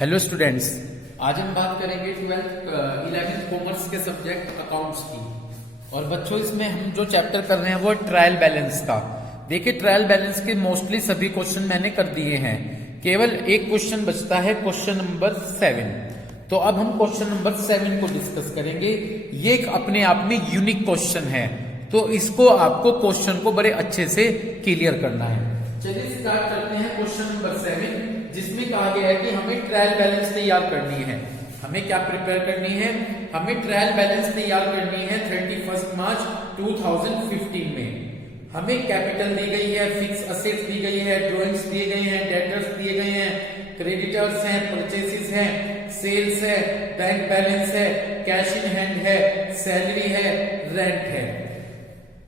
Hello students, आज हम बात करेंगे 11th कॉमर्स के सब्जेक्ट अकाउंट्स की। और बच्चों, इसमें हम जो चैप्टर कर रहे हैं वो ट्रायल बैलेंस का। देखिए, ट्रायल बैलेंस के मोस्टली सभी क्वेश्चन मैंने कर दिए हैं, केवल एक क्वेश्चन बचता है, क्वेश्चन नंबर 7। तो अब हम क्वेश्चन नंबर 7 को डिस्कस करेंगे। ये एक अपने आप में यूनिक क्वेश्चन है, तो इसको आपको क्वेश्चन को बड़े अच्छे से क्लियर करना है। चलिए स्टार्ट करते हैं क्वेश्चन नंबर 7, जिसमें कहा गया है कि हमें ट्रायल बैलेंस तैयार करनी है। हमें क्या प्रिपेयर करनी है? हमें ट्रायल बैलेंस तैयार करनी है 31 मार्च 2015 में। हमें कैपिटल दी गई है, फिक्स असेट्स दी गई है, ड्रॉइंग्स दिए गए हैं, डेटर्स दिए गए हैं, क्रेडिटर्स हैं, परचेसेस हैं, सेल्स है, बैंक बैलेंस है, कैश इन हैंड है, सैलरी है, रेंट है।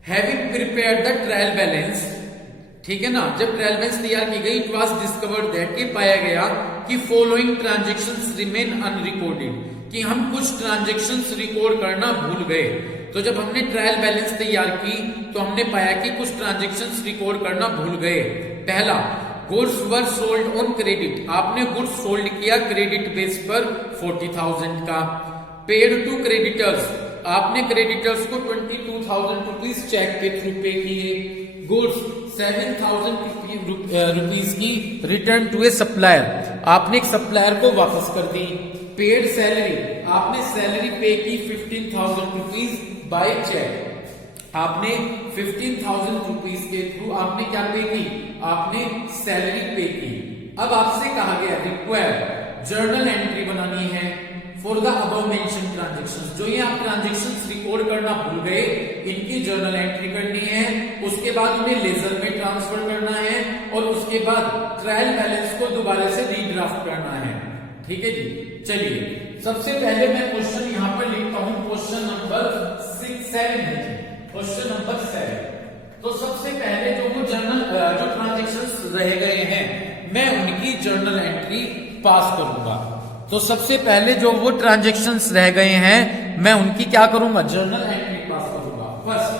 Having prepared the trial balance, ठीक है ना, जब ट्रायल बैलेंस तैयार की गई, इट वाज डिस्कवर्ड दैट कि पाया गया कि फॉलोइंग ट्रांजैक्शंस रिमेन अनरिकॉर्डेड, कि हम कुछ ट्रांजैक्शंस रिकॉर्ड करना भूल गए। तो जब हमने ट्रायल बैलेंस तैयार की तो हमने पाया कि कुछ ट्रांजैक्शंस रिकॉर्ड करना भूल गए। पहला, goods were sold on credit, आपने गुड्स सोल्ड किया क्रेडिट बेस पर 40,000 का। पेड टू क्रेडिटर्स, आपने क्रेडिटर्स को 22,000 रुपीज चेक के थ्रू पे किए। गुड्स 7,000 रुपीज की रिटर्न टू ए सप्लायर, आपने एक सप्लायर को वापस कर दी। पेड सैलरी, आपने सैलरी पे की 15,000 रुपीज बाय चेक। आपने 15,000 रुपीज के थ्रू आपने क्या पे की? आपने सैलरी पे की। अब आपसे कहा गया रिक्वायर जर्नल एंट्री बनानी है for the above mention transactions, जो ये आप ट्रांजैक्शंस रिकॉर्ड करना भूल गए, इनकी जर्नल एंट्री करनी है। उसके बाद उन्हें लेजर में ट्रांसफर करना है और उसके बाद ट्रायल बैलेंस को दोबारा से रीड्राफ्ट करना है। ठीक है जी, चलिए सबसे पहले मैं क्वेश्चन यहां पर लिखता हूं, क्वेश्चन नंबर 7 है जी, क्वेश्चन नंबर 7। तो सबसे पहले जो वो जो ट्रांजैक्शंस रह गए हैं, मैं उनकी जर्नल एंट्री पास करूंगा। तो सबसे पहले जो वो ट्रांजैक्शंस रह गए हैं, मैं उनकी क्या करूंगा? जर्नल एंट्री पास करूंगा। First,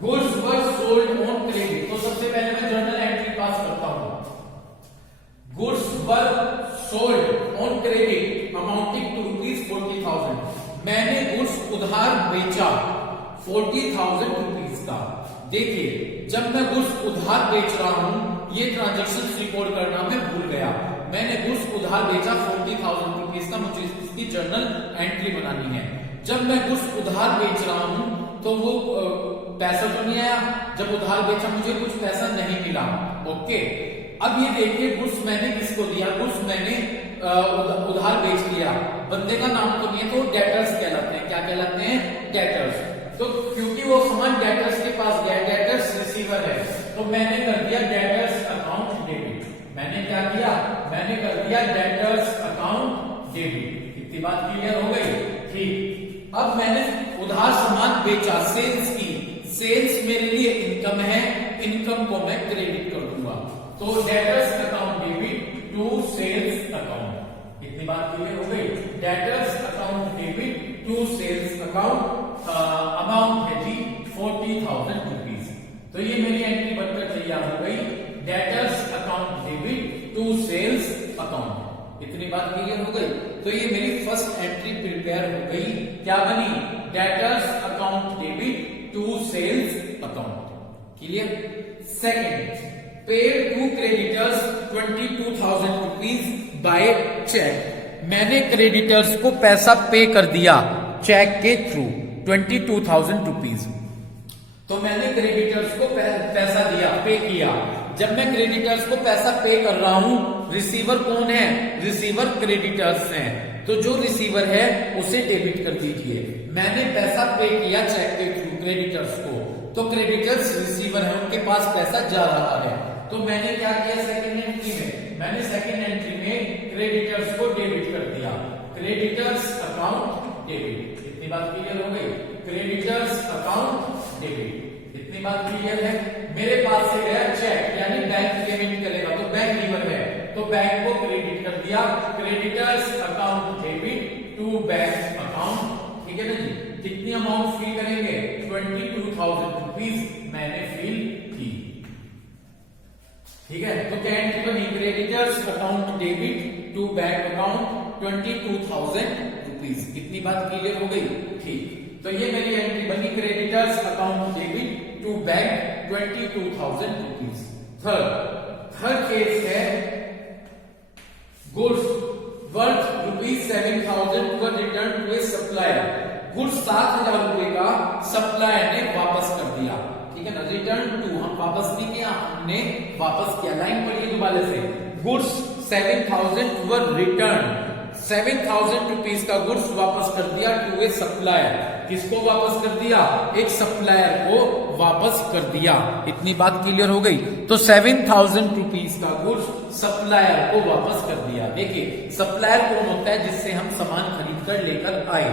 goods were sold on credit, तो सबसे पहले मैं जर्नल एंट्री पास करता हूं। Goods were sold on credit amounting to rupees 40,000, मैंने गुड्स उधार बेचा 40,000 रुपीज का। देखिए, जब मैं गुड्स उधार बेच रहा हूं, ये ट्रांजैक्शन रिकॉर्ड करना मैं भूल गया। मैंने गुड्स उधार बेचा 40,000 रुपीज का, मुझे इसकी जर्नल एंट्री बनानी है। जब मैं गुड्स उधार बेच रहा हूं तो वो पैसा तो नहीं आया, जब उधार बेचा मुझे कुछ पैसा नहीं मिला। ओके, अब ये देखिए, गुड्स मैंने किसको दिया? गुड्स मैंने उधार बेच दिया, बंदे का नाम तो नहीं है, तो डेटर्स कहलाते हैं। क्या कहलाते हैं? डेटर्स। तो क्योंकि वो सामान डेटर्स के पास गया, डेटर्स रिसीवर है, तो मैंने कर दिया डेटर्स अकाउंट डेबिट। मैंने क्या किया? मैंने कर दिया डेटर्स अकाउंट डेबिट। इतनी बात क्लियर हो गई? ठीक। अब मैंने उधार सामान बेचा, सेल्स की, सेल्स मेरे लिए इनकम है, इनकम को मैं क्रेडिट कर दूंगा। तो debtors account debit to sales account. इतनी बात क्लियर हो गई? Debtors account debit to sales account, amount है जी 40,000 रुपीज। तो ये मेरी एंट्री बनकर तैयार हो गई, debtors account debit to sales account. इतनी बात क्लियर हो गई? तो ये मेरी फर्स्ट एंट्री प्रिपेयर हो गई। क्या बनी? Debtors account debit to sales account. Clear? Second, paid to creditors 22,000 rupees by cheque, मैंने क्रेडिटर्स को पैसा पे कर दिया चेक के थ्रू 22,000 रुपीज। तो मैंने क्रेडिटर्स को पैसा दिया, पे किया। जब मैं क्रेडिटर्स को पैसा पे कर रहा हूं, रिसीवर कौन है? रिसीवर क्रेडिटर्स हैं, तो जो रिसीवर है उसे डेबिट कर दीजिए। मैंने पैसा पे किया चेक के थ्रू क्रेडिटर्स को, तो क्रेडिटर्स रिसीवर है, उनके पास पैसा जा रहा है। तो मैंने क्या किया? सेकंड एंट्री में मैंने सेकंड एंट्री में क्रेडिटर्स को डेबिट कर दिया, क्रेडिटर्स अकाउंट डेबिट। इतनी बात क्लियर हो गई? Creditors account debit. इतनी बात क्लियर है? मेरे पास से गया चेक, यानी बैंक पेमेंट करेगा, तो बैंक गिवर है, तो बैंक को क्रेडिट कर दिया, creditors account debit to bank account. ठीक है ना जी? कितनी अमाउंट फिल करेंगे? 22,000 रुपीज मैंने फिल की। ठीक है, तो क्या एंट्री बनी, creditors account debit to bank account 22,000 rupees. इतनी बात क्लियर हो गई, ठीक। तो ये मेरी एंट्री बनी, creditors account debit to bank 22,000 rupees. Third case है goods worth ₹7,000 were return to a supplier. Goods 7,000 रुपए का सप्लायर ने वापस कर दिया, ठीक है ना। रिटर्न टू, हम वापस नहीं किया, हमने वापस किया। लाइन पढ़िए दोबारा से, गुड्स 7,000 वर रिटर्न, 7,000 रुपीज का गुड्स वापस कर दिया टू ए सप्लायर। किसको वापस कर दिया, एक सप्लायर को वापस कर दिया। इतनी बात क्लियर हो गई। तो 7,000 रुपीज का गुड्स सप्लायर को वापस कर दिया। देखिए सप्लायर कौन होता है, जिससे हम सामान खरीद कर लेकर आए,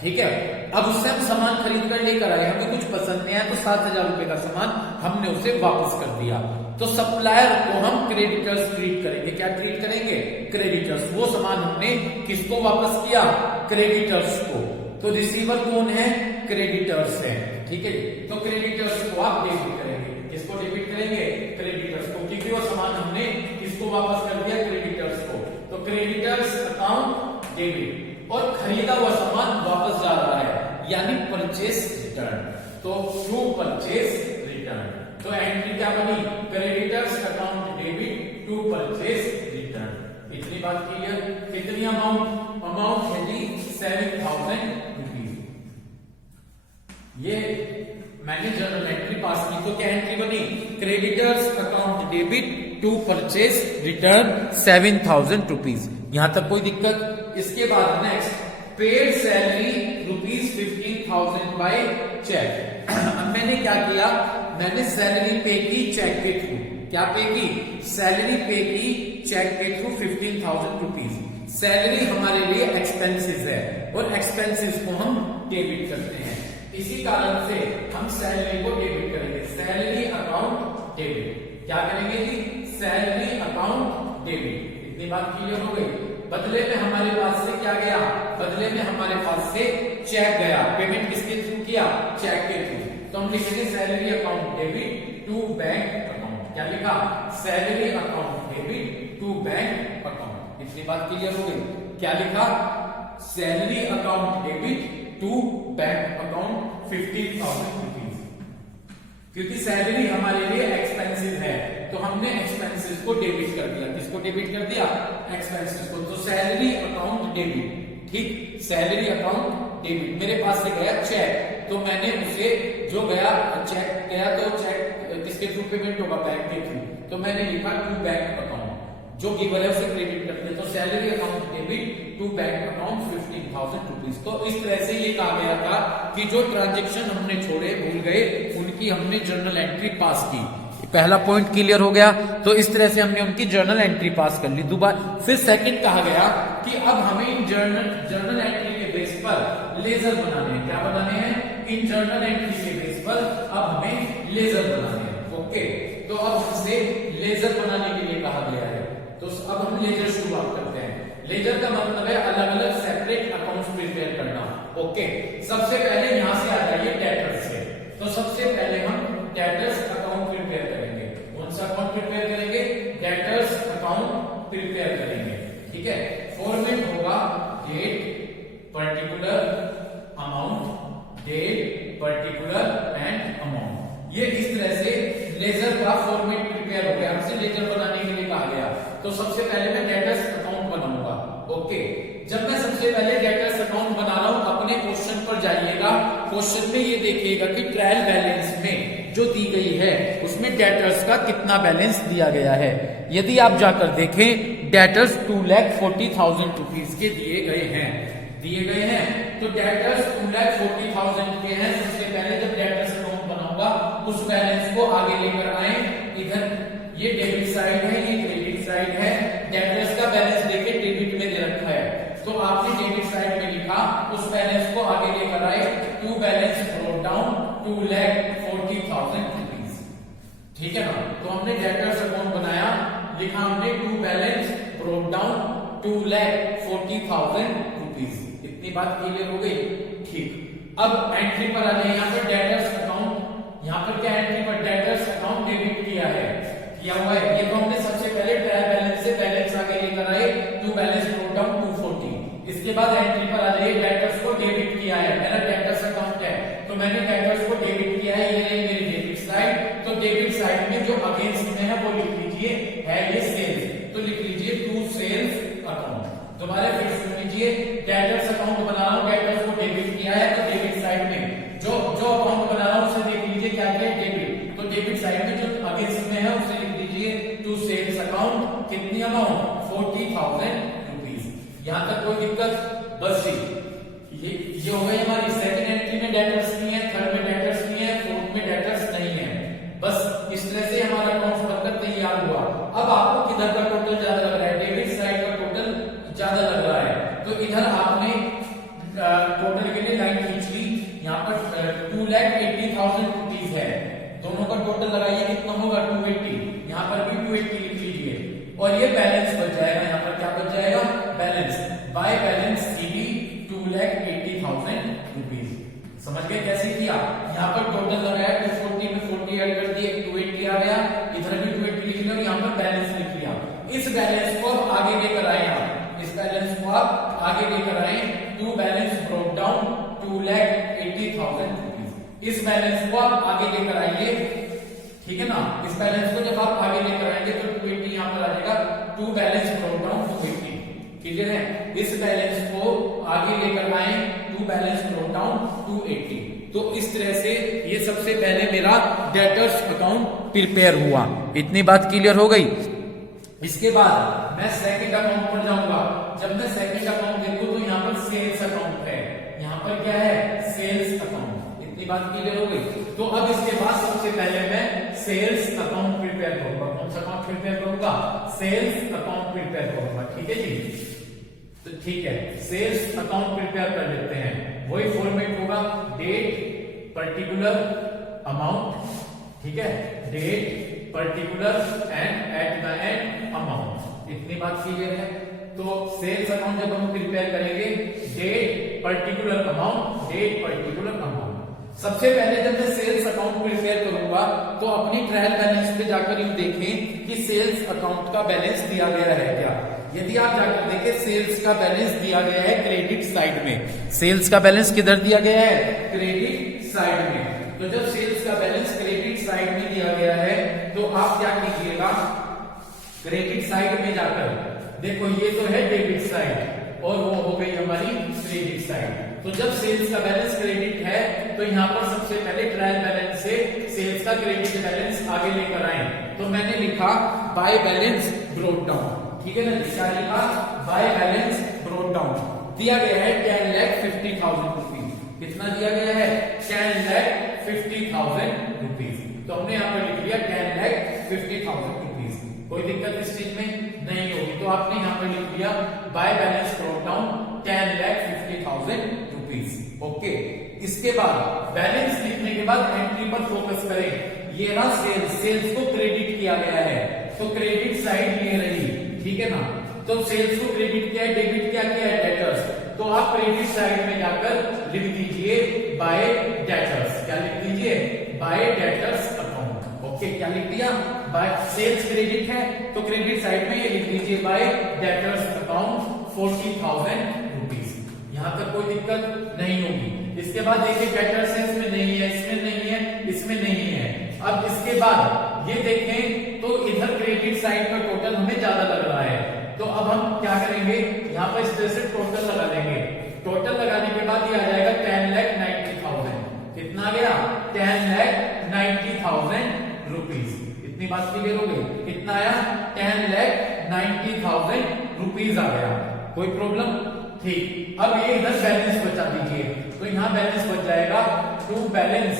ठीक है। अब उससे हम सामान खरीद कर लेकर आए, हमें कुछ पसंद नहीं आया, तो 7,000 रुपए का सामान हमने उसे वापस कर दिया। तो सप्लायर को हम क्रेडिटर्स ट्रीट करेंगे। क्या ट्रीट करेंगे, क्रेडिटर्स। वो सामान हमने किसको वापस किया, क्रेडिटर्स को। तो रिसीवर कौन है, क्रेडिटर्स है, ठीक है। तो क्रेडिटर्स को आप डेबिट करेंगे। किसको डेबिट करेंगे, क्रेडिटर्स को, क्योंकि वो सामान हमने किसको वापस कर दिया, क्रेडिटर्स को। तो क्रेडिटर्स अकाउंट डेबिट, और खरीदा हुआ सामान वापस जा रहा है, यानी परचेस रिटर्न। तो टू परचेस रिटर्न। तो एंट्री क्या बनी, creditors account debit to purchase return. इतनी बात क्लियर। कितनी अमाउंट है जी, 7,000 रुपीज। ये मैंने जर्नल एंट्री पास की, तो क्या एंट्री बनी, creditors account debit to purchase return 7,000 rupees. यहां तक कोई दिक्कत। इसके बाद next, paid salary ₹15,000 by cheque. अब मैंने क्या किया, मैंने सैलरी पे की चेक के थ्रू। क्या पे की, सैलरी पे की चेक के थ्रू 15,000 रुपीज। सैलरी हमारे लिए एक्सपेंसेस है, और एक्सपेंसेस को हम डेबिट करते हैं, इसी कारण से हम सैलरी को डेबिट करेंगे। Salary account debit. क्या करेंगे जी, सैलरी अकाउंट डेबिट। इतनी बात क्लियर हो गई। बदले में हमारे पास से क्या गया, बदले में हमारे पास से चेक गया। पेमेंट किसके थ्रू किया, चेक के थ्रू। तो हम लिखेंगे salary account debit to bank account. क्या लिखा, salary account debit to bank account. इतनी बात क्लियर हो गई। क्या लिखा, salary account debit to bank account 15,000 rupees. क्योंकि सैलरी हमारे लिए एक्सपेंसिव है, तो हमने एक्सपेंसेस को डेबिट कर दिया। किसको डेबिट कर दिया, एक्सपेंसेस को। तो सैलरी अकाउंट डेबिट, ठीक, सैलरी अकाउंट डेबिट। मेरे पास से गया चेक, तो मैंने उसे जो गया चेक गया, तो चेक किसके थ्रू पेमेंट होगा, बैंक के थ्रू। तो मैंने लिखा टू बैंक अकाउंट, जो गिवर है उसे क्रेडिट करते हैं। तो salary account debit to bank account 15,000 rupees. तो इस तरह से ये कहा गया था कि जो ट्रांजेक्शन हमने छोड़े, भूल गए, उनकी हमने जर्नल एंट्री पास की। पहला पॉइंट क्लियर हो गया। तो इस तरह से हमने उनकी जर्नल एंट्री पास कर ली। दोबारा फिर सेकंड कहा गया कि अब हमें इन जर्नल एंट्री के बेस पर लेजर बनाने हैं। क्या बनाने हैं, इन जर्नल एंट्री के बेस पर अब हमें लेजर बनाने हैं। ओके, तो अब हमसे लेजर बनाने के लिए कहा गया है। तो अब हम लेजर शुरुआत करते हैं। लेजर का मतलब है अलग अलग सेपरेट अकाउंट्स प्रिपेयर करना। ओके, सबसे पहले यहां से आ जाइए डेटर्स से। तो सबसे पहले हम डेटर्स अकाउंट प्रिपेयर करेंगे। कौन सा अकाउंट प्रिपेयर करेंगे, डेटर्स अकाउंट प्रिपेयर करेंगे, ठीक है। फॉर्मेट होगा date particular amount, date particular and amount. ये इस तरह से लेजर का फॉर्मेट प्रिपेयर हो गया। हमसे लेजर बनाने के लिए कहा गया। तो सबसे पहले मैं डेटर्स अकाउंट बनाऊंगा। ओके, जब मैं सबसे पहले डेटर्स अकाउंट बना रहा हूं, अपने क्वेश्चन पर जाइएगा। क्वेश्चन में ये देखिएगा कि ट्रायल बैलेंस में जो दी गई है उसमें डेटर्स का कितना बैलेंस दिया गया है। यदि आप जाकर देखें, डेटर्स 2,40,000 रुपीज के दिए गए हैं, तो डेटर्स 2,40,000 के हैं। सबसे पहले जब डेटर्स अकाउंट बनाऊंगा, उस बैलेंस को आगे लेकर आए। इधर ये डेबिट साइड है, ये क्रेडिट साइड है। डेटर्स का बैलेंस देखिए डेबिट में दे रखा है, तो आपने डेबिट साइड में लिखा, उस बैलेंस को आगे लेकर आए। To balance brought down 2,40,000 rupees, ठीक है ना। तो हमने डेटर्स अकाउंट बनाया, लिखा हमने to balance brought down 2,40,000 rupees. इतनी बात क्लियर हो गई, ठीक। अब एंट्री पर आ जाए। यहाँ पर डेटर्स अकाउंट, यहाँ पर क्या एंट्री पर डेटर्स अकाउंट डेबिट किया है, किया हुआ है। ये तो हमने सबसे पहले ट्रायल बैलेंस से बैलेंस आगे लेकर आए, टू बैलेंस ब्रोट डाउन 240। इसके बाद एंट्री पर आ जाइए, डेटर्स को डेबिट किया है, मेरा डेटर्स अकाउंट है तो मैंने डेटर्स को डेबिट किया है, ये है मेरी डेबिट साइड। तो डेबिट साइड में जो अगेंस्ट में है वो लिख लीजिए, है ये सेल्स, तो लिख लीजिए टू सेल्स अकाउंट। दोबारा फिर सुन लीजिए, डेटर्स अकाउंट बना रहा हूं, डेटर्स को डेबिट किया है तो डेबिट साइड में जो अकाउंट बना रहा हूं उसे देख लीजिए क्या क्या है, डेबिट। तो डेबिट साइड में जो अगेंस्ट में है उसे लिख लीजिए टू सेल्स अकाउंट, कितनी अमाउंट 40,000 रुपीज। यहां तक कोई दिक्कत? बस जी, ये हो गई हमारी सेकंड एंट्री में डेटर्स नहीं है, थर्ड में डेटर्स नहीं है, फोर्थ में डेटर्स नहीं है। बस इस तरह से हमारा अकाउंट बनकर तैयार हुआ। अब आपको किधर का टोटल ज्यादा लग रहा है? डेबिट साइड का टोटल ज्यादा लग रहा है, तो इधर आपने टोटल के लिए लाइन खींच ली। यहाँ पर 2,80,000 रुपीज है, दोनों का टोटल लगाइए कितना होगा 280, यहाँ पर भी 280 लिख लीजिए और ये बैलेंस बच जाएगा। यहाँ पर क्या बच जाएगा? Balance by balance CB 2,80,000 rupees. समझ गए कैसे किया? यहाँ पर टोटल लगाया 240 में 40 ऐड कर दिए, 280 आ गया, इधर भी 280 लिख लिया, यहाँ पर बैलेंस लिख लिया। इस बैलेंस को आप आगे लेकर आए, आप इस बैलेंस को आप आगे लेकर आए, to balance broke down 2,80,000 rupees. इस बैलेंस को आप आगे लेकर आइए, ठीक है ना। इस बैलेंस को जब आप आगे लेकर आएंगे तो 280 यहाँ पर आ जाएगा, to balance broke down 280। Clear है? इस बैलेंस को आगे लेकर आए, टू बैलेंस ब्रोक डाउन 280। तो इस तरह से ये सबसे पहले मेरा डेटर्स अकाउंट प्रिपेयर हुआ। इतनी बात क्लियर हो गई। इसके बाद मैं सेकंड अकाउंट पर जाऊंगा। जब मैं सेकंड अकाउंट देखूं तो यहाँ पर सेल्स अकाउंट है, यहाँ पर क्या है? Sales account. इतनी बात क्लियर हो गई। तो अब इसके बाद सबसे पहले मैं सेल्स अकाउंट प्रिपेयर करूंगा। कौन सा अकाउंट प्रिपेयर करूंगा? सेल्स अकाउंट प्रिपेयर करूंगा। ठीक है जी, तो ठीक है, सेल्स अकाउंट प्रिपेयर कर लेते हैं। वही फॉर्मेट होगा, डेट पर्टिकुलर अमाउंट, ठीक है, date particular and at the end amount. इतनी बात क्लियर है। तो सेल्स अकाउंट जब हम प्रिपेयर करेंगे, date particular amount, date particular amount. सबसे पहले जब मैं सेल्स अकाउंट प्रिपेयर करूंगा तो अपनी ट्रायल बैलेंस पे जाकर यूं देखें कि सेल्स अकाउंट का बैलेंस दिया गया है क्या। यदि आप जाकर देखें, सेल्स का बैलेंस दिया गया है क्रेडिट साइड में। सेल्स का बैलेंस किधर दिया गया है? क्रेडिट साइड में। तो जब सेल्स का बैलेंस क्रेडिट साइड में दिया गया है तो आप क्या कीजिएगा, क्रेडिट साइड में जाकर देखो, ये तो है डेबिट साइड और वो हो गई हमारी क्रेडिट साइड। तो जब सेल्स का बैलेंस क्रेडिट है तो यहाँ पर सबसे पहले ट्रायल बैलेंस से सेल्स का क्रेडिट बैलेंस आगे लेकर आए। तो मैंने लिखा बाय बैलेंस ब्रोट डाउन, ठीक है ना। क्या लिखा? By balance brought down. दिया गया है 10,50,000 रुपीज। कितना दिया गया है? 10,50,000 रुपीज। तो हमने यहाँ पर लिख लिया 10,50,000 रुपीज। कोई दिक्कत इस चीज में नहीं होगी। तो आपने यहाँ पर लिख दिया by balance brought down 10,50,000 rupees. Okay, इसके बाद बैलेंस लिखने के बाद एंट्री पर फोकस करें। ये ना सेल्स, सेल्स को क्रेडिट किया गया है तो क्रेडिट साइड ये रही, ठीक है ना। तो सेल्स को क्रेडिट किया है, डेबिट क्या किया है? डेटर्स। तो आप क्रेडिट साइड में जाकर लिख दीजिए बाय डेटर्स। क्या लिख दीजिए? Bye debtors account. ओके, क्या लिख दिया? बाय सेल्स क्रेडिट है तो क्रेडिट साइड में ये लिख दीजिए बाय डेटर्स अकाउंट 40,000 रुपीज। यहां तक कोई दिक्कत नहीं होगी। इसके बाद देखिए डेटर्स है, इसमें नहीं है, इसमें नहीं है, इसमें नहीं है। अब इसके बाद ये देखें तो इधर क्रेडिट साइड का टोटल हमें ज्यादा लग रहा है। तो अब हम क्या करेंगे, यहाँ पर इस तरह से टोटल लगा देंगे। टोटल लगाने के बाद ये आ जाएगा 10,90,000। कितना गया? 10,90,000 रुपीज। इतनी बात क्लियर हो गई? कितना आया? 10,90,000 रुपीज आ गया। कोई प्रॉब्लम? ठीक। अब ये इधर बैलेंस बचा दीजिए, तो यहाँ बैलेंस बच जाएगा टू बैलेंस,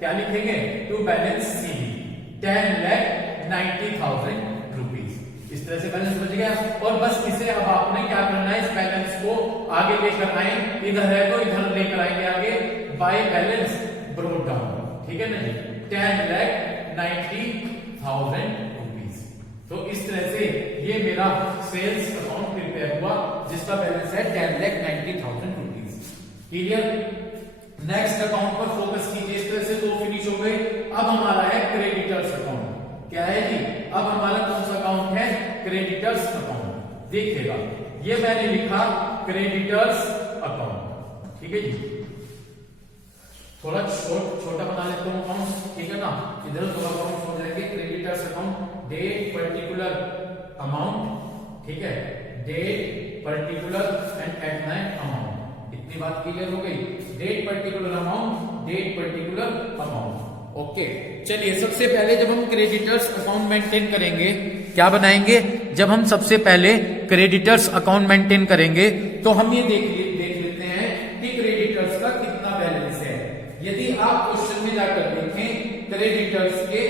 क्या लिखेंगे? To balance c 10,90,000 rupees. इस तरह से बैलेंस बच गया। और बस इसे अब आपने क्या करना है, इस बैलेंस को आगे लेकर आए। इधर है तो इधर लेकर आएंगे आगे बाय बैलेंस ब्रोट डाउन, ठीक है ना जी, 10,90,000 रुपीज। तो इस तरह से ये मेरा सेल्स अकाउंट प्रिपेयर हुआ जिसका बैलेंस है 10,90,000 रुपीज। क्लियर? नेक्स्ट अकाउंट पर फोकस कीजिए। इस तरह से दो फिनिश हो गए। अब हमारा है क्रेडिटर्स अकाउंट। क्या है जी? अब हमारा कौन सा देखिएगा ये मैंने लिखा क्रेडिटर्स अकाउंट, ठीक है जी। थोड़ा छोटा बना लेता हूँ अकाउंट, ठीक है ना, इधर थोड़ा अकाउंट हो जाएंगे। Creditors account, date particular amount, ठीक है, date particular and at amount. इतनी बात क्लियर हो गई। Date particular amount, date particular amount. Okay, चलिए सबसे पहले जब हम क्रेडिटर्स अकाउंट मेंटेन करेंगे, क्या बनाएंगे? जब हम सबसे पहले क्रेडिटर्स अकाउंट मेंटेन करेंगे तो हम ये देख लेते हैं कि क्रेडिटर्स का कितना बैलेंस है। यदि आप क्वेश्चन में जाकर देखें, क्रेडिटर्स के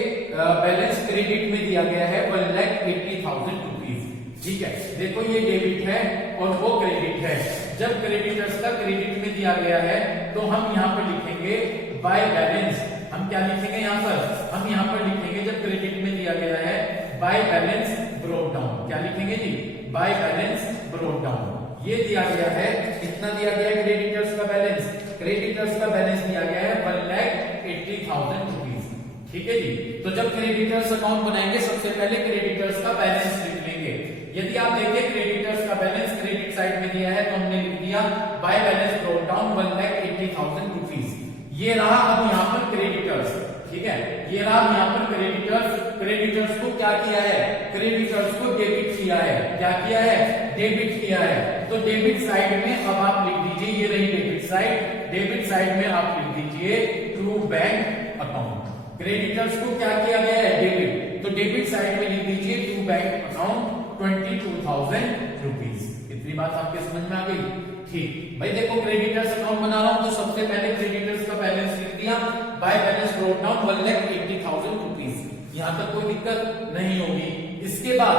बैलेंस क्रेडिट में दिया गया है 1,80,000 रुपीज, ठीक है। देखो ये डेबिट है और वो क्रेडिट है। जब क्रेडिटर्स का क्रेडिट में दिया गया है तो हम यहाँ पर लिखेंगे बाय बैलेंस। हम क्या लिखेंगे यहाँ पर? हम यहाँ पर लिखेंगे जब क्रेडिट में दिया गया है बाय बैलेंस ब्रोक डाउन। क्या लिखेंगे जी? By balance broke down. ये दिया गया है, कितना दिया गया है क्रेडिटर्स का बैलेंस? क्रेडिटर्स का बैलेंस दिया गया है 1,80,000 रुपीज, ठीक है जी। तो जब क्रेडिटर्स अकाउंट बनाएंगे सबसे पहले क्रेडिटर्स का बैलेंस लिख लेंगे। यदि आप देखें क्रेडिटर्स का बैलेंस क्रेडिट साइड में दिया है तो हमने लिख दिया bye balance broke down 1,80,000 rupees. ये रहा अब यहाँ पर क्रेडिटर्स, ठीक है, ये रहा यहाँ पर क्रेडिटर्स। क्रेडिटर्स को क्या किया है? क्रेडिटर्स को डेबिट किया है। क्या किया है? डेबिट किया है। तो डेबिट साइड में अब आप लिख दीजिए, ये रही डेबिट साइड। डेबिट साइड में आप लिख दीजिए टू बैंक अकाउंट। क्रेडिटर्स को क्या किया गया है? डेबिट। तो डेबिट साइड में लिख दीजिए टू बैंक अकाउंट 22,000 रुपीज। इतनी बात आपके समझ में आ गई? ठीक भाई, देखो क्रेडिटर्स अकाउंट बना रहा हूं तो सबसे पहले क्रेडिटर्स का बैलेंस लिख दिया bye balance broke down 1,80,000 rupees. यहां तक कोई दिक्कत नहीं होगी। इसके बाद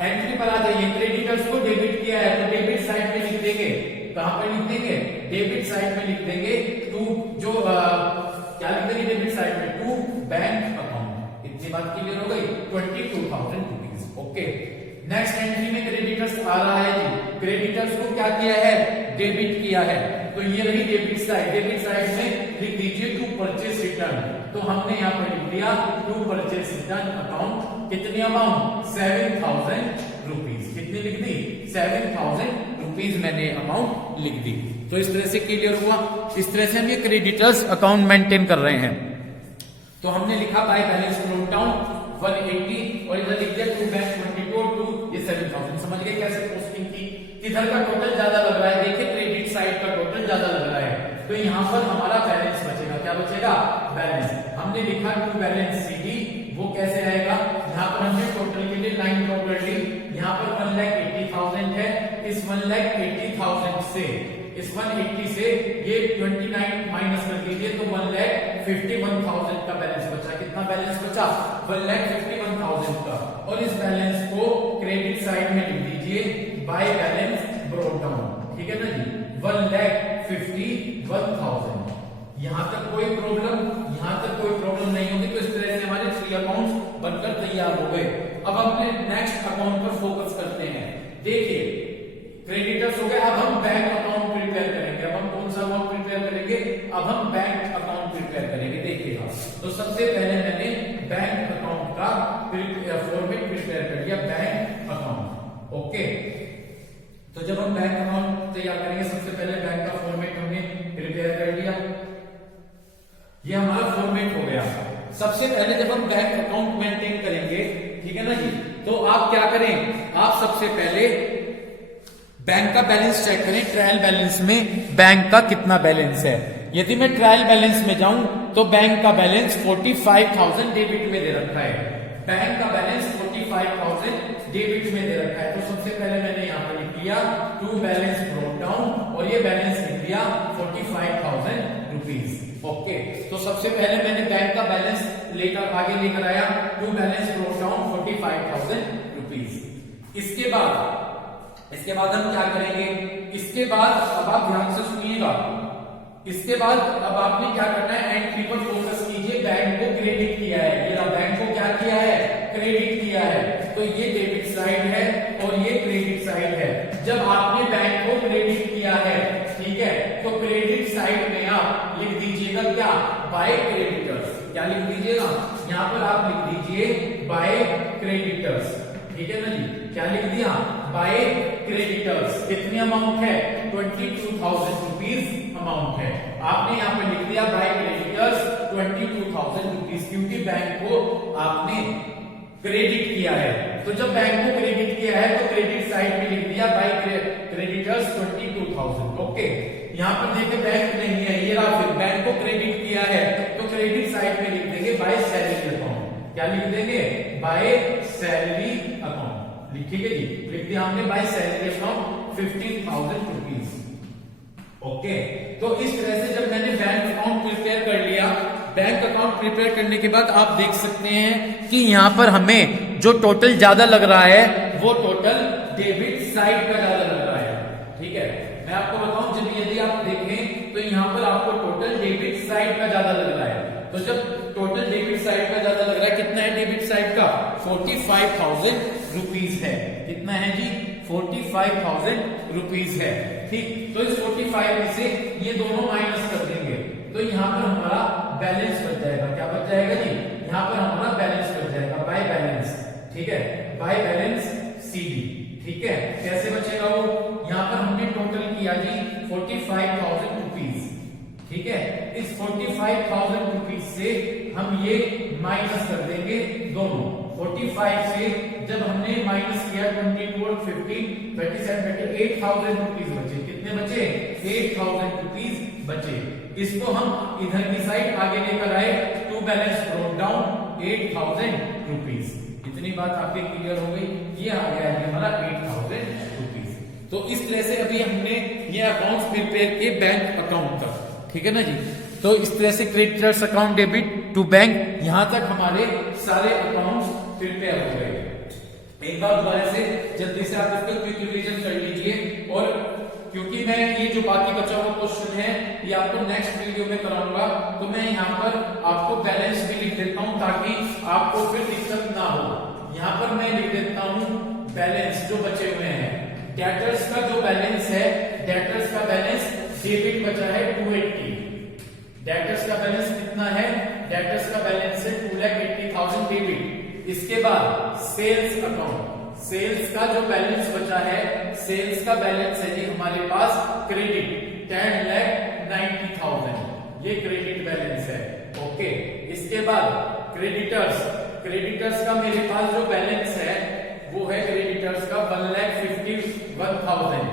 एंट्री पर आ जाइए, क्रेडिटर्स को डेबिट किया है तो डेबिट साइड में लिख देंगे। कहां पे लिख देंगे? डेबिट साइड में लिख देंगे टू, जो क्या लिख देंगे डेबिट साइड में? To bank account. इतनी बात क्लियर हो गई? 22,000 रुपीज। ओके, नेक्स्ट एंट्री में क्रेडिटर्स आ रहा है जी। क्रेडिटर्स को क्या किया है? डेबिट किया है। तो ये रही डेबिट साइड। डेबिट साइड में लिख दीजिए टू परचेस रिटर्न। तो हमने यहाँ पर लिख दिया टू परचेस रिटर्न अकाउंट। कितनी अमाउंट? 7,000 रुपीज। कितनी लिख दी? 7,000 रुपीज मैंने अमाउंट लिख दी। तो इस तरह से क्लियर हुआ। इस तरह से हम ये क्रेडिटर्स अकाउंट मेंटेन कर रहे हैं। तो हमने लिखा बाय बैलेंस ब्रोक डाउन 180 और इधर लिख दिया टू बैंक 22 टू ये 7,000। समझ गए कैसे पोस्टिंग की? किधर का टोटल ज्यादा लग रहा है? देखिए क्रेडिट साइड का टोटल ज्यादा लग रहा है तो यहाँ पर हमारा बैलेंस बचेगा। क्या बचेगा? बैलेंस। हमने लिखा टू बैलेंस सीडी, वो कैसे आएगा? यहाँ पर हमने टोटल के लिए लाइन ड्रॉ कर ली। यहाँ पर 1,80,000 है। इस 1,80,000 से, इस 180 से ये 29 माइनस कर दीजिए तो 1,51,000 का बैलेंस बचा। कितना बैलेंस बचा? 1,51,000 का। और इस बैलेंस को क्रेडिट साइड में लिख दीजिए बाय बैलेंस ब्रोक डाउन, ठीक है ना जी, 1,51,000। यहां तक कोई प्रॉब्लम? यहां तक कोई प्रॉब्लम नहीं होगी। तो इस तरह से हमारे 3 अकाउंट्स बनकर तैयार हो गए। अब अपने नेक्स्ट अकाउंट पर फोकस करते हैं। देखिए क्रेडिटर्स हो गए, अब हम बैंक अकाउंट प्रिपेयर करेंगे। अब हम कौन सा अकाउंट प्रिपेयर करेंगे? अब हम बैंक अकाउंट प्रिपेयर करेंगे। देखिएगा, तो सबसे पहले मैंने बैंक अकाउंट का फॉर्मेट प्रिपेयर कर लिया, बैंक अकाउंट। ओके, तो जब हम बैंक अकाउंट तैयार करेंगे सबसे पहले बैंक का फॉर्मेट हमने प्रिपेयर कर लिया। ये हमारा फॉर्मेट हो गया। सबसे पहले जब हम बैंक अकाउंट मेंटेन करेंगे, ठीक है ना जी, तो आप क्या करें? आप सबसे पहले बैंक का बैलेंस चेक करें। ट्रायल बैलेंस में बैंक का कितना बैलेंस है। यदि मैं ट्रायल बैलेंस में जाऊं तो बैंक का बैलेंस 45,000 डेबिट में दे रखा है। बैंक का बैलेंस 45,000 डेबिट में दे रखा है। तो सबसे पहले मैंने यहाँ पर लिख दिया टू बैलेंस ब्रोक डाउन और ये बैलेंस लिख दिया 45,000 रुपीज। ओके, तो सबसे पहले मैंने बैंक का बैलेंस लेकर आगे लेकर आया to balance broke down 45,000 rupees. इसके बाद हम क्या करेंगे? इसके बाद अब आप ध्यान से सुनिएगा। इसके बाद अब आपने क्या करना है? एंट्री पर फोकस कीजिए। बैंक को क्रेडिट किया है, ये बैंक को क्या किया है? क्रेडिट किया है। तो ये डेबिट साइड है और ये क्रेडिट साइड है। जब आपने बैंक को क्रेडिट किया है, ठीक है, तो क्रेडिट साइड में आप लिख दीजिएगा क्या? By creditors. क्या लिख दीजिएगा? यहाँ पर आप लिख दीजिए बाय क्रेडिटर्स, ठीक है ना जी। क्या लिख दिया? बाय क्रेडिटर्स कितनी अमाउंट है 22,000 रुपीज अमाउंट है। आपने यहाँ पे लिख दिया बाय क्रेडिटर्स 22,000 रुपीज, क्योंकि बैंक को आपने क्रेडिट किया है। तो जब बैंक को क्रेडिट किया है तो क्रेडिट साइड में लिख दिया बाय क्रेडिटर्स 22,000। ओके, यहाँ पर देखिए बैंक नहीं है, ये रहा, फिर बैंक को क्रेडिट किया है तो क्रेडिट साइड में लिख देंगे बाय सैलरी अकाउंट। क्या लिख देंगे? By salary account. ठीक है जी, लिख दिया हमने by salary account 15,000 rupees. Okay, तो इस तरह से जब मैंने बैंक अकाउंट प्रिपेयर कर लिया, बैंक अकाउंट प्रिपेयर करने के बाद आप देख सकते हैं कि यहाँ पर हमें जो टोटल ज्यादा लग रहा है वो टोटल डेबिट साइड का ज्यादा लग रहा है। ठीक है, मैं आपको बताऊं, जब यदि आप देखें तो यहाँ पर आपको टोटल डेबिट साइड का ज्यादा लग रहा है। तो जब टोटल डेबिट साइड का ज्यादा लग रहा है, कितना है डेबिट साइड का? 45,000 रुपीज है। कितना है जी? 45,000 रुपीज है। ठीक, तो इस 45 में से ये दोनों माइनस कर देंगे तो यहाँ पर हमारा बैलेंस बच जाएगा। क्या बच जाएगा जी? यहाँ पर हमारा बैलेंस बच जाएगा बाय बैलेंस। ठीक है, बाय बैलेंस सीडी। ठीक है, कैसे बचेगा वो? यहाँ पर हमने टोटल किया जी 45,000 रुपीज। ठीक है, इस 45,000 रुपीज से हम ये माइनस कर देंगे दोनों। 45 से जब हमने माइनस किया 22 और 15, 37, 8,000 रुपीज बचे। कितने बचे? 8,000 रुपीज बचे। इसको हम इधर की साइड आगे लेकर आए, to balance brought down 8,000 rupees. इतनी बात आपके क्लियर हो गई? ये आ गया है हमारा 8,000 रुपीज। तो इस तरह से अभी हमने ये अकाउंट प्रिपेयर किए बैंक अकाउंट का। ठीक है ना जी, तो इस तरह से creditors account debit to bank, यहां तक हमारे सारे अकाउंट्स प्रिपेयर हो गए। एक बार दोबारा से जल्दी से आप इसको क्विक रिवीजन कर लीजिए, और क्योंकि मैं ये जो बाकी बचा हुआ क्वेश्चन है ये आपको नेक्स्ट वीडियो में कराऊंगा, तो मैं यहाँ पर आपको बैलेंस भी लिख देता हूँ ताकि आपको फिर दिक्कत ना हो। यहाँ पर मैं लिख देता हूँ बैलेंस जो बचे हुए हैं। डेटर्स का जो बैलेंस है, डेटर्स का बैलेंस डेबिट बचा है 280। डेटर्स का बैलेंस कितना है? डेटर्स का बैलेंस है 2,80,000 डेबिट। इसके बाद सेल्स अकाउंट, सेल्स का जो बैलेंस बचा है, सेल्स का बैलेंस है जी हमारे पास क्रेडिट 10,90,000, ये क्रेडिट बैलेंस है। ओके, इसके बाद क्रेडिटर्स, क्रेडिटर्स का मेरे पास जो बैलेंस है वो है क्रेडिटर्स का 1,51,000,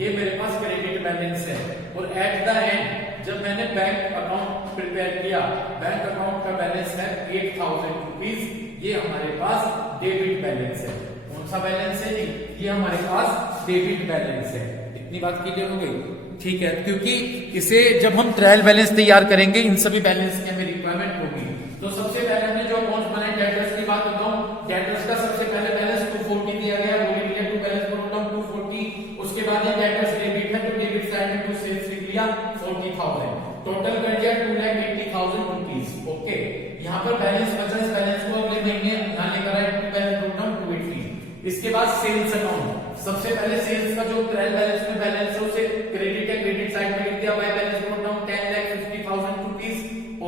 ये मेरे पास क्रेडिट बैलेंस है। और एट द एंड जब मैंने बैंक अकाउंट प्रिपेयर किया, बैंक अकाउंट का बैलेंस है 8,000 रुपीज, ये हमारे पास डेबिट बैलेंस है। कौन सा बैलेंस है जी? ये हमारे पास डेबिट बैलेंस है। इतनी बात क्लियर हो गई? ठीक है, क्योंकि इसे जब हम ट्रायल बैलेंस तैयार करेंगे इन सभी बैलेंस की हमें रिक्वायरमेंट होगी। तो सबसे पहले हमने जो अकाउंट्स बनाए, डेटर्स की बात करता हूँ। डेटर्स का सबसे पहले बैलेंस 240 दिया गया, वो लिख लिया, टू बैलेंस ब्रोट डाउन 240। उसके बाद ये डेटर्स डेबिट है तो डेबिट साइड में टू सेल्स लिख लिया 40,000, टोटल कर दिया 2,80,000 रुपीज। ओके, यहाँ पर बैलेंस बचा, इस बैलेंस को अगले महीने यहाँ लेकर आए, टू बैलेंस ब्रोट डाउन 280। इसके बाद सेल्स अकाउंट, सबसे पहले सेल्स का जो ट्रायल बैलेंस में बैलेंस है उसे क्रेडिट है, क्रेडिट साइड में लिख दिया by balance brought down 10,50,000 rupees.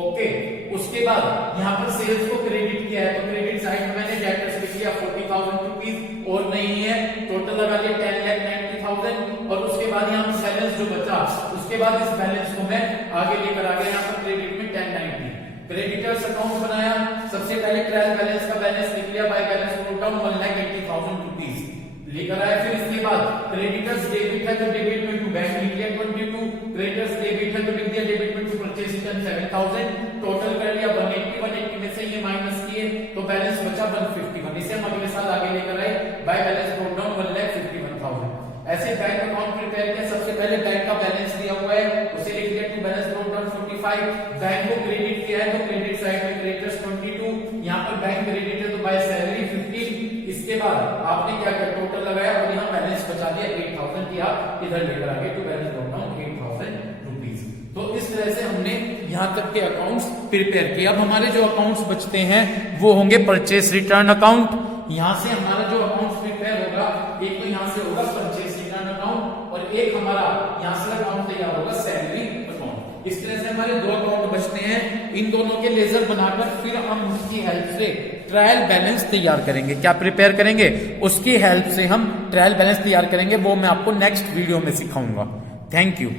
Okay, उसके बाद यहाँ पर सेल्स को क्रेडिट किया है तो क्रेडिट साइड में मैंने डेटर्स लिख दिया 40,000 रुपीज, और नहीं है टोटल लगा लिया 10,90,000। और उसके बाद यहाँ पर बैलेंस जो बचा, उसके बाद इस बैलेंस को मैं आगे लेकर आ गया यहाँ पर क्रेडिट में 1090। क्रेडिटर्स अकाउंट बनाया, सबसे पहले ट्रायल बैलेंस का बैलेंस लिख लिया by balance brought down 1,80,000 rupees लेकर आए। फिर इसके बाद क्रेडिटर्स डेबिट है तो डेबिट में टू बैंक लिख लिया 22, क्रेडिटर्स डेबिट है तो लिख दिया डेबिट में टू परचेज रिटर्न 7,000, टोटल कर लिया 180 में से ये माइनस किए तो बैलेंस बचा 151। इसे हम अगले साल आगे लेकर आए बाय बैलेंस ब्रोट डाउन 1,51,000। ऐसे बैंक अकाउंट प्रिपेयर किया, सबसे पहले बैंक का बैलेंस दिया हुआ है उसे लिख लिया to balance brought down 45। Bank को क्रेडिट किया है तो क्रेडिट साइड में क्रेडिटर्स 22, यहाँ पर बैंक क्रेडिट है तो बाय सैलरी 15। इसके बाद आपने क्या किया, टोटल लगाया और यहाँ बैलेंस बचा दिया 8,000 की, आप इधर लेकर आ गए to balance brought down 8,000 rupees. तो इस तरह से हमने यहाँ तक के अकाउंट्स प्रिपेयर किए। अब हमारे जो अकाउंट्स बचते हैं वो होंगे परचेस रिटर्न अकाउंट। यहाँ से हमारा जो अकाउंट प्रिपेयर होगा, एक तो यहाँ से होगा परचेस रिटर्न अकाउंट और एक हमारा यहाँ से अकाउंट तैयार होगा सैलरी अकाउंट। इस तरह से हमारे दो अकाउंट बचते हैं। इन दोनों के लेजर बनाकर फिर हम उसकी हेल्प से ट्रायल बैलेंस तैयार करेंगे। क्या प्रिपेयर करेंगे? उसकी हेल्प से हम ट्रायल बैलेंस तैयार करेंगे, वो मैं आपको नेक्स्ट वीडियो में सिखाऊंगा। Thank you.